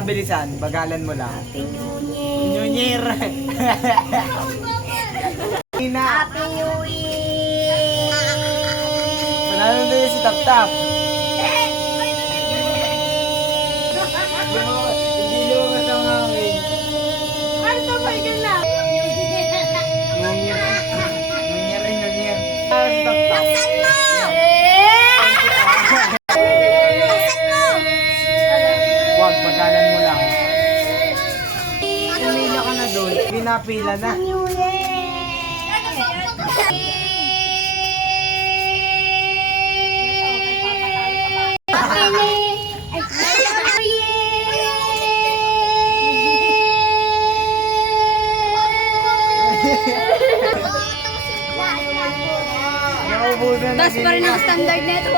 Basta bilisan, bagalan mo lang. Happy New Year. New Year! Ina! Happy New Year. Panalo na yun si Tap Tap. Hindi lumas ang hangin. Ano to, Virgin na? New Year. New Year rin, New Year. Si Tap Tap. Laksan mo! Laksan mo! Huwag, bagalan mo lang. Pumila ka na doon. Pinapila na. New Year. Naubusan na. Taas pa rin ang standard na ito.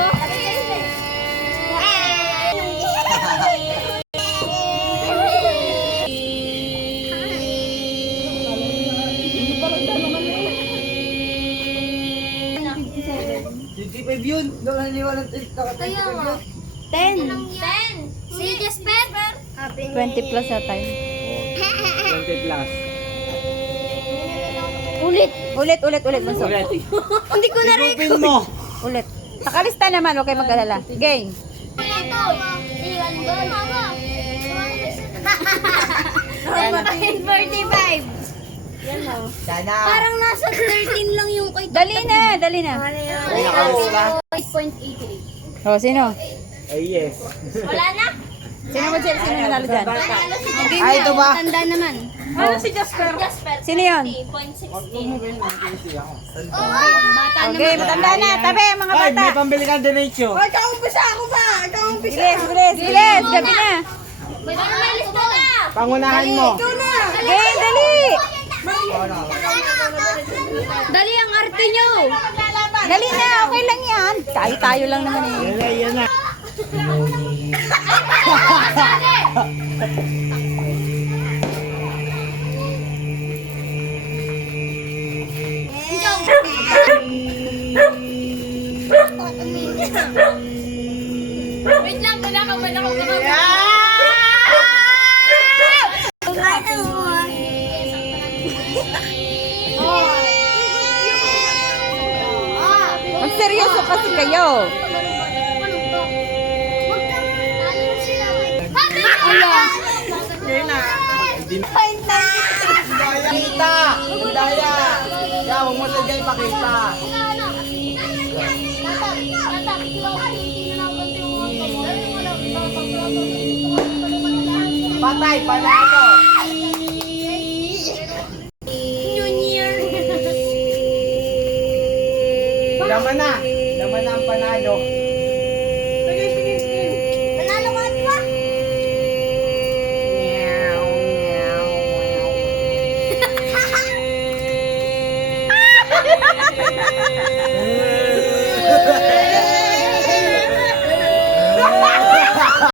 yun. Doon naniwalang Kaya nga. 10. Si Jasper. 20 plus sa time. 20 plus. Ulit. Bunso. Ulit. Hindi ko na rin. Igupin mo. Ulit. Nakalista naman, okay mag-alala. Game. 45. Sana. Parang nasa 13 lang yung kay Dali na. May nakalista. 8.83. O, sino? Ay, yes. Wala na? Sino nanalo dyan? Ay, ito ba? Tanda naman. Ano si Jasper? Sino yun? 0.16. Bata O, game. Matanda na. Tabi, mga Ay, bata. may pambili kang donation. Bilis. Gabi na. May lista na. Pangunahan mo. Game, dali. Dali ang arte nyo. Dali na, okay lang yan. Tayo lang naman eh. Yan na, yan na. Wait lang, wala ka man ako Magseryoso kasi kayo. Kita! Daya! Ya, huwag mo sa dyan ipakita. Patay, panalo! New Year. Laman na! Laman na ang panalo. Nanalo ka pa? Meow, meow, meow.